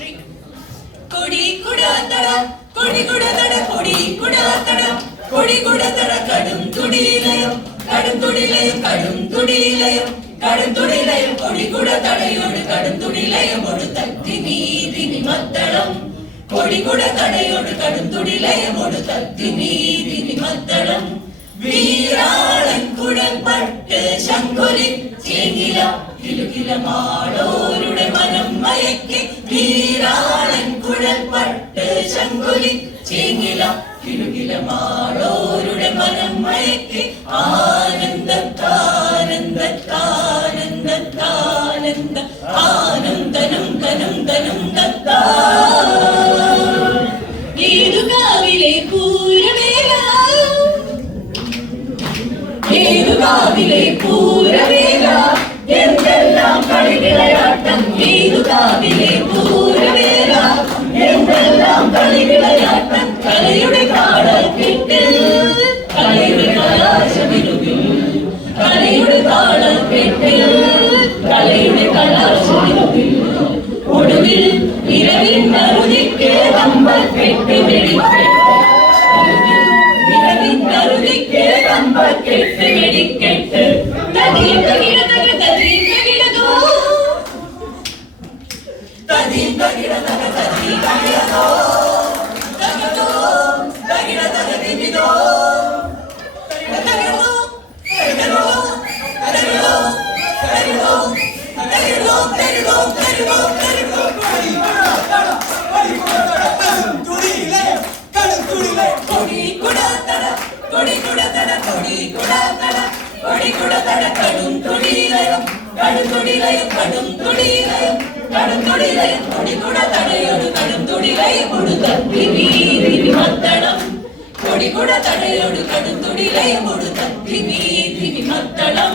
ശ്രീ കൊടി കുടാത്തട കൊടി കുടതട കൊടി കുടാത്തട കൊടി കുടതട കടും തുടിയിലയം കടും തുടിലയം കടും തുടിയിലയം കടും തുടിലയം കൊടി കുടതടയോട് കടും തുടിലയമോട് തത്തി നീതി നിമത്തളം കൊടി കുടതടയോട് കടും തുടിലയമോട് തത്തി നീതി നിമത്തളം വീരാളൻ കുഴൽപ്പട്ട് ശങ്കുലി ചേങ്ങില കിലുകില മാളോരുടെ മനം മയക്കി വീരാളൻ കുഴൽപ്പട്ട് ശങ്കുലി ചേങ്ങില കിലുകില മാളോരുടെ മനം മയക്കി ആനന്ദത്താനന്ദത്താനന്ദത്താനന്ദ ആനന്ദനം തനം തനം തത്താ ഏതുകാവിലെ പൂരവേല ഏതുകാവിലെ പൂരവേല എന്തെല്ലാം കളിവിളയാട്ടം ഏതുകാവിലെ പൂരവേല എന്തെല്ലാം കളിവിളയാട്ടം കലയുടെ താളക്കെട്ടിൽ കലയുടെ കലാശമിരുകിൽ കലയുടെ താളക്കെട്ടിൽ കലയുടെ കലാശമിരുകിൽ ഒടുവിൽ ഇരവിൻ നറുതിക്ക് കമ്പക്കെട്ട് വെടിക്കെട്ട് ഇരവിൻ നറുതിക്ക് കമ്പക്കെട്ട് വെടിക്കെട്ട് തതിയും തകിടതക തതിയും തകിടതോ തതിയും തകിടതക തതിയും തകിടതോ തകിടതോ തകിടതക തിമിതോ തകിടതോ തകിടതോ തകിടതോ തകിടതോ തകിടതോ തകിടതോ തകിടതോ തകിടതോ കൊടി കുടാത്തട കൊടി കുടതട കൊടി കുടാത്തട കൊടി കുടതട കടും തുടിയിലയം കടും തുടിയിലയം കടും തുടിയിലയം കടും തുടിയിലയം കൊടി കുടതടയോട് കടും തുടിയിലയമോട് തത്തി വീതി വിമത്തണം കൊടി കുടതടയോട് കടും തുടിയിലയമോട് തത്തി വീതി വിമത്തണം